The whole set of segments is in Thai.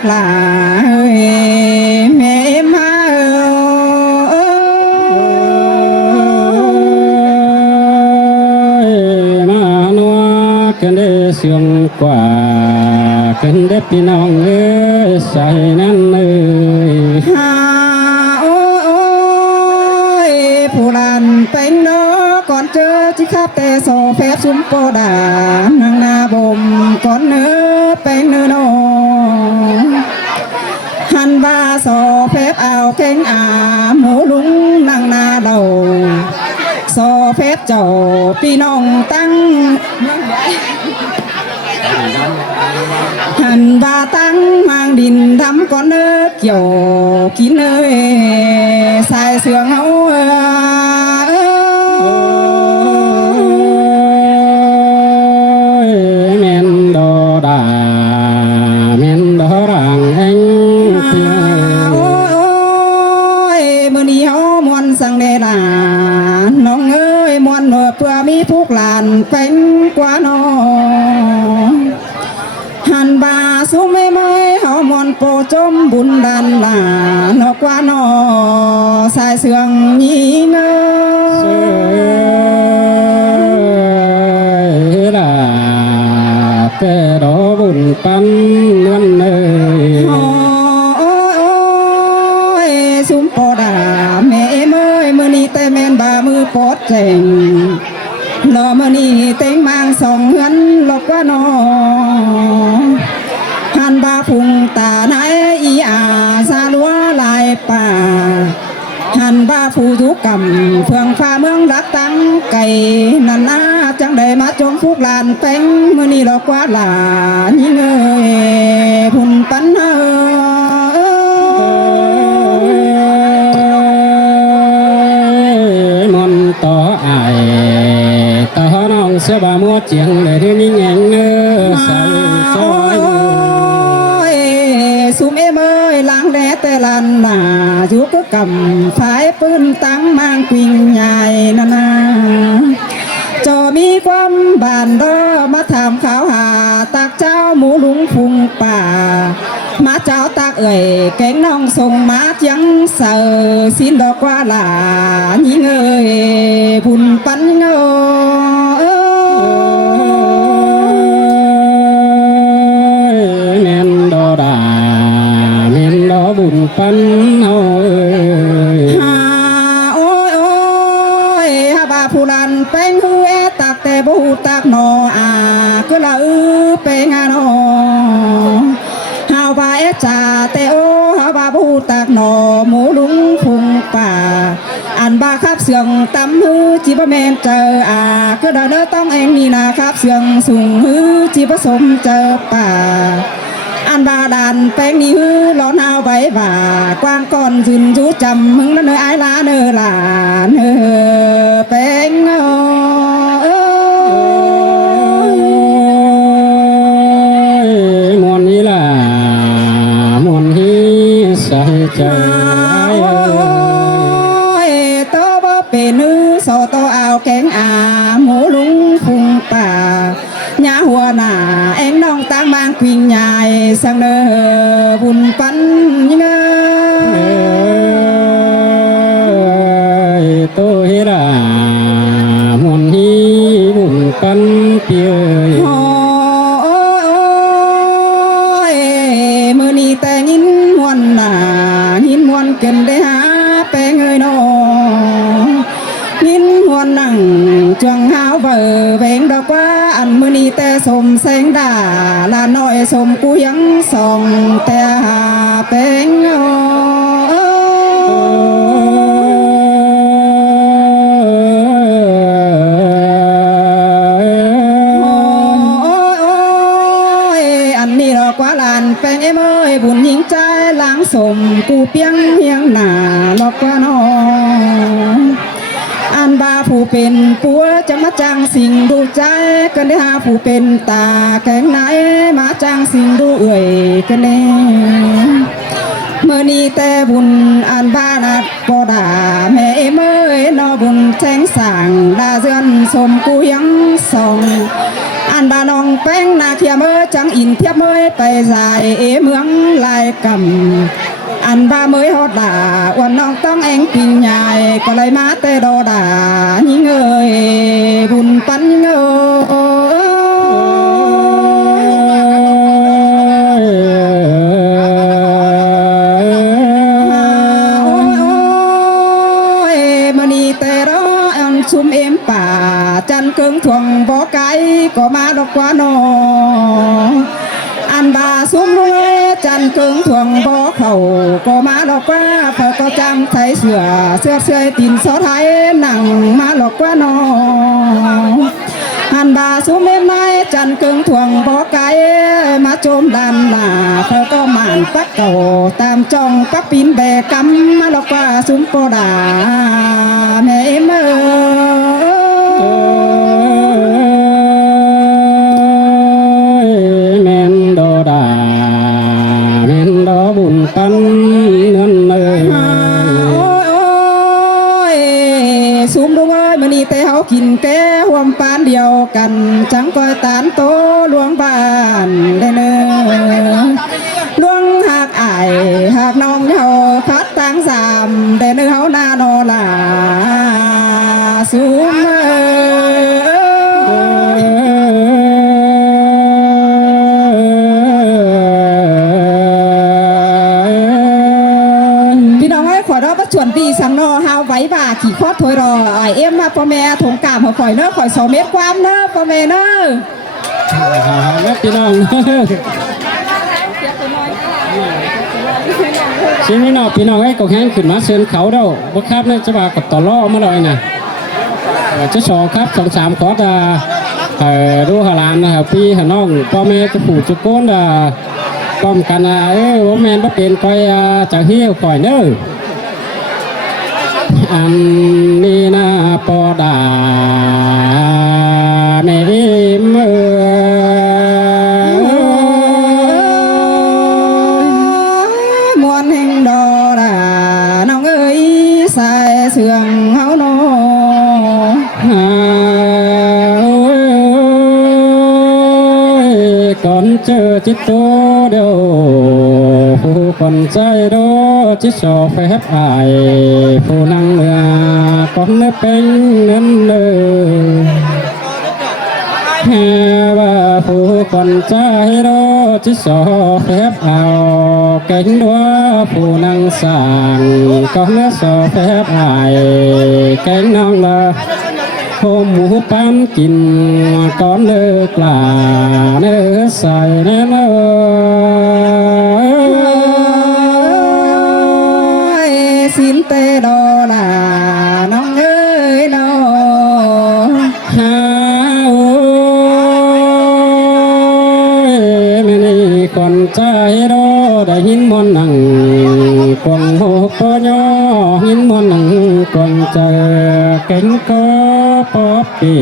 กหลาแม่มามานัวกันได้เสียงกว่ากันได้พี่น้องเอ้ยใส่นั่นเอ้ยฮาโอ้ยผู้ลันเป็นเนาะก่อนเจอที่ข้าแต่โซเฟสซุมโปดานางนาบ่มก่อนเนื้อเป็นเนื้อโนหันบาโซเฟสเอาเก่งหมูลุงนางนาเราโซเฟสเจ้าพี่น้องตั้งหันบาตั้งมางดินทำก้อนเนื้อเกี่ยวกินเอ้ยใส่เสืองเอาแม่นดอดาแม่นดอรังเอ็งเพียงโอ้ยมื้อนี้เฮามวนสังเดลาน้องเอ้ยมวนเพื่อมีผู้หลานเป็นกว่าน้องหันบาสุไม่ไม่เฮามวนโปจมบุญดันลานอกว่าน้อสายเสืองยีเงลาแต่ดอบุญปันวันเอ้ยโอ้ยสุมปอดาแม่เมื่อยมื้อนี้แต่แม่นบามือปอดเจ๋งรอมื้อนี้เต็งมางสองเฮือนลบว่าน้อหันบาพุงตาไหนอีอาซาลัวลายป่าหันบาผู้ทุกกรรมเฟืองฟ้าเมืองรักตั้งไก่นันนาจังได้มาจงฟุกลานเป็งมื้อนี้ดอกกว่าหลานยิ่งเอ้ยพุ่นปันมนต่อไอต่อน้องเสือบามัวเจียงเลยที่นี่แงงเนื้อใส่จอยสุมเมื่อยล้างแดดแต่ลันหนาอยู่ก็กำฝายปืนตั้งมางกิ่งใหญ่นาจอมีความบานรอมาถามข่าวหาตักเจ้าหมูลุงพุงป่ามาเจ้าตักเอ่ยแกงน้องส่งมาเจียงเสือสินดอกว่าหลายิงเอ่ยพุ่นปันเงแม่นดอดาแม่นดอบุญปันเฮาโอ้ยฮาบาผู้ลันเป็นหูเอตักแต่บูตักนอก็ละเป็นงานฮาบาเอจ่าแต่โอฮาบาบูตักนอหมูลุงพุงป่าอันบาครับเสียงตำฮือจีบแมนเจอก็ได้เนื้อต้องเองนี่นะครับเสียงสูงฮือจีผสมเจอป่าอันบาดานแป้งนี่ฮือร้อนเอาใบบ่ากว้างก่อนยืนจูจำมึงนั่นเนอไอ้ลาเนอหลานแป้งมวนนี่ล่ะมวนที่ใส่ใจโตบ่เป็นนื้อโซโตเอาแกงหมูลุงพุงป่าหญ้าหัวหน้าเอ็งน้องตั้งบางกิ่งใหญ่สังเนอบุญปันยังไงโตเฮรามวนฮีบุญปันเปียมือนี้แต่งินมวนหนางินมวนเกินได้หาแป้งเอ้ยน้องงินมวนนั่งจวงหาวเบอเวงดอกว่าอันมือนี้แต่สมแสงดาลาน้อยสมกูยังส่องแต่หาแป้งแป้งเมื่อยบุญยิงใจล้างสมกูเปียงเฮียงหนาลอกว่าน้องอันบาผู้เป็นปัวจะมาจังสิ่งดูใจกันได้หาผู้เป็นตาแกงไหนมาจังสิ่งดูเอ่ยกันแน่เมื่อนี้แต่บุญอันบ้านัดปอดาแม่เมื่อยนอบุญแจ้งสั่งดาเจือนสมกูยังส่องอ อันบานองแป้งนาเขียเมื่อจังอินเทียบเมื่อไปใส่เมืองลายกำอันบาเมื่อฮอดด่าวันน้องต้องเองปิงใหญ่ก็เลยมาเตโดด่ายิ่งเอ้ยบุญปันเงซุ่มเอ็มป่าจันเกิงถ่วงบ่อไก่ก็มาดอกกว่าน้องอันบาซุ่มเลยจันเกิงถ่วงบ่อเขาก็มาดอกกว่าเขาก็จำไทยเสือตีนซอไทยหนังมาดอกกว่าน้องอันบาซุ่มเอ็มนายจันเกิงถ่วงบ่อไก่มาโจมดันหน้าเขาก็หมันปักเก่าตามจ้องปักปีนแบกกำมาดอกกว่าซุ่มโปดาแม่เมื่อแม่นดอดาแม่นดอบุญปันนั่นเลยซุ่มดูเอ้ยมันนี่แต่เฮากินแก้ห่วมปานเดียวกันจังก้อยตานโตหลวงบ้านได้เนอหลวงหากอายหากน้องเฮาพัดตังสามได้เนอเฮาหน้านอลาซุ่มชวนปีสังนอฮาวไว้บ่าขี่คอดถอยรอไอเอ็มมาพ่อแม่ถงกามหัวข่อยเนอะข่อย2 เมตรความเนอะพ่อแม่เนอะแล้วพี่น้องชิ้นนี้เนาะพี่น้องไอ้ก็แห้งขึ้นมาเชิญเขาเด้อบ่ครับเนี่ยจะมากับต่อล้อมาเลยนะจะสองครับ2-3ขอจะดูหลานนะครับพี่น้องพ่อแม่จะผูกจะโกนป้อมกันว่าแม่นบ่เป็นคอยจะเหี้ยวข่อยเนอะอันนี้นาปอดาในเมื่อมวนแห่งดอดาน้องเอ้ยใส่เสื่องเฮาโนก่อนเจอจิตโตเดียวผู้คนใจโดจิตสอบแฟบอายผู้นั่งเรือก่อนไม่เป็นเน้นเลยแค่ว่าผู้คนใจโดจิตสอบแฟบเอาเก่งด้วยผู้นั่งสั่งก่อนไม่สอบแฟบอายเก่งน้องละโฮมหมูปั้นกินก้อนเลือกลาเนื้อใส่เนื้อสินเตดอลาน้องเอ้ยน้องฮาโอ้ยไม่นี่คนใจรอได้ยินมนนังกวงโหกย่อยินมนนังกวงเจอเก่งก็ปอบปี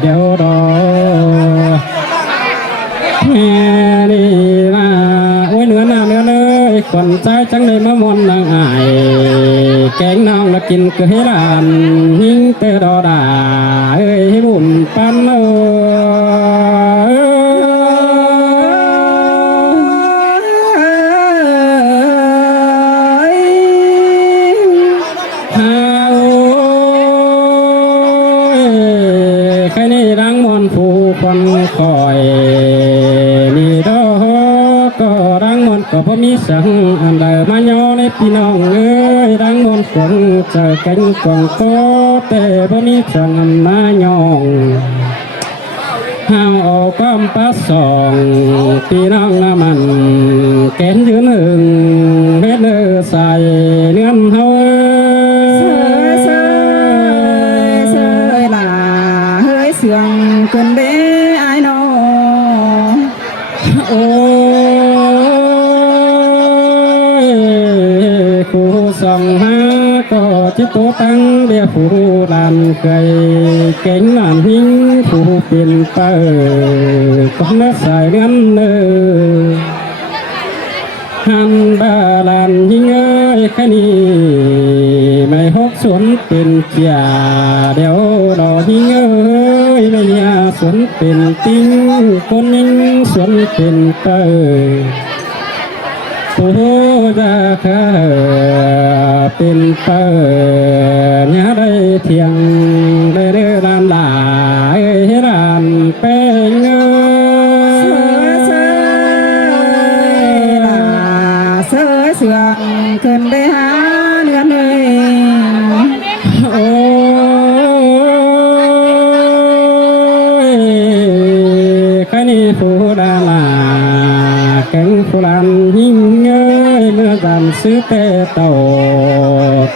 เดียวรอแม่นี่มาโอ้ยเนื้อหน้าเนื้อเลยขวัญใจจังเลยมามนนางอายแกงน้องละกินเกลือหลานหิ้งเตอดอดาเอ้ยบุญปันคนคอยนี่ดอกก็รังมนก็พอมีสังอันใดมาย่อในพี่น้องเอ้ยรังมนคงเจอกันกองโตแต่พอมีสังมาย่องห้าวออกก้อมปัสสองพี่น้องน้ำมันแกนยืนหึงเฮ็ดเนื้อใส่เนื้อเฮาเสื่องเกินเด้ไอ้น้องโอ้ยผู้ส่องหาก็จิตโตตั้งเดียผู้ลานเคยเก่งลานหิ้งผู้เป็นเปิดก็เนื้อสายเงินเนื้อหันบ้าลานหิ้งเอ้ยแค่นี้ไม่หกสวนเป็นเกียเดี๋ยวดอกหิ้งเอ้ย ไม่ยาสวนเป็นติ้งคนยิงสวนเป็นเตอโอ้ดาคาเป็นเตอเนี่ยได้เทียงได้เรื่องลาลานเป็นเงา เสือขึ้นได้หาเนื้อเลย โอ้ยใครนี่ผู้ดาลาแกงผู้ลันยิ่งเงยเมื่อจำซื้อเตะโต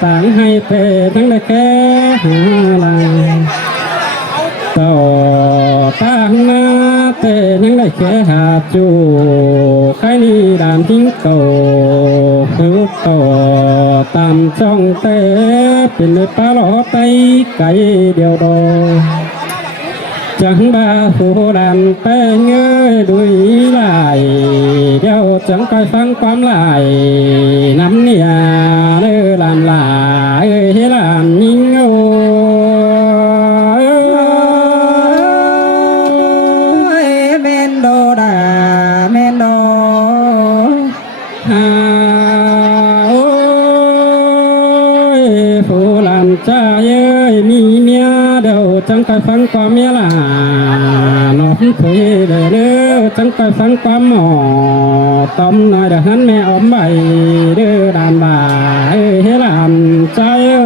ต่างให้เตะทั้งได้แค่หาลายโตต่างมาเตะทั้งได้แค่หาจูใครนี่ดามทิ้งโตคือโตตามช่องเตะเป็นเลยปลาหลอไตไก่เดียวโดจังบาผู้ดันไปเงยดุยไหลเดี๋ยวจังคอยฟังความไหลน้ำเนี่ยเนื้อลานไหลให้ลานยิงโอเมนโดดาเมนโด โอ้ยผู้ลานใจเอ้ยมีเมียเดี๋ยวจังคอยฟังความเมียล่ะน้องคุยเลยเด้อจังคอยฟังความหมอต้มหน่อยเดี๋ยวหันแม่ออมใบเด้อดานบ่าให้ลานใจเอ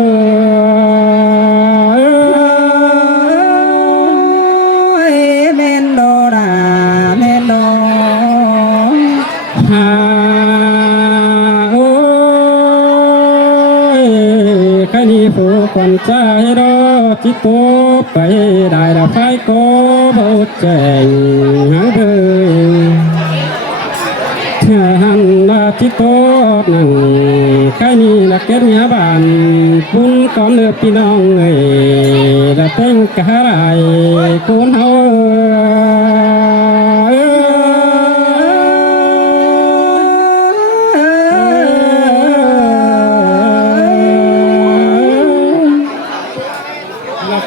้ย เมนโดดาเมนโด โอ้ยใครนี่ผู้คนใจรอที่โตไปได้ละไฟก็บ่แจ้งหาเธอหันละที่โตนั่งใครนี่ละเก็บเมียบ้านบุญก่อนเลือพี่น้องเอ้ยละเต้งกะไรคุณเฮา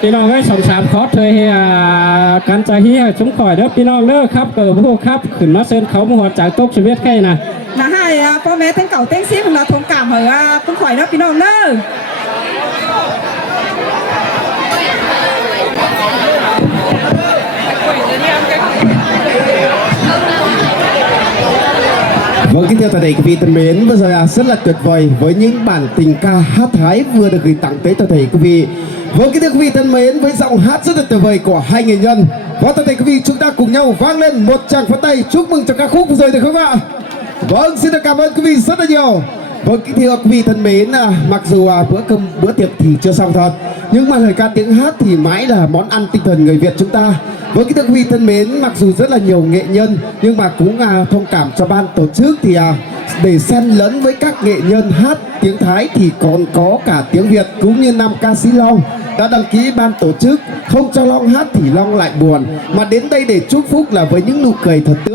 พี่น้องให้สมสารขอเธอการใจเฮียสมข่อยเด้อพี่น้องเด้อครับเกิดพวกครับขึ้นมาเซินเขาหัวจากตกชีวิตใกล้นะ นะให้พ่อแม่ทั้งเก่าเต้งซีของเราทงกามเหรอคุณข่อยนะพี่น้องเด้อ Vâng, kính thưa toàn thể quý vị thân mến, vừa rồi rất là tuyệt vời với những bản tình ca hát thái vừa được gửi tặng tới toàn thể quý vị. Vâng, kính thưa quý vị thân mến, với giọng hát rất là tuyệt vời của hai nghệ nhân, và toàn thể quý vị chúng ta cùng nhau vang lên một tràng pháo tay chúc mừng cho ca khúc vừa rồi được không ạ? Vâng, xin được cảm ơn quý vị rất là nhiều. Vâng, kính thưa quý vị thân mến, mặc dù bữa tiệc thì chưa xong thật, nhưng mà lời ca tiếng hát thì mãi là món ăn tinh thần người Việt chúng ta. Với kính thưa quý vị thân mến, mặc dù rất là nhiều nghệ nhân nhưng mà cũng thông cảm cho ban tổ chức thì để xen lẫn với các nghệ nhân hát tiếng Thái thì còn có cả tiếng Việt cũng như nam ca sĩ Long đã đăng ký ban tổ chức không cho Long hát thì Long lại buồn mà đến đây để chúc phúc là với những nụ cười thật tươi.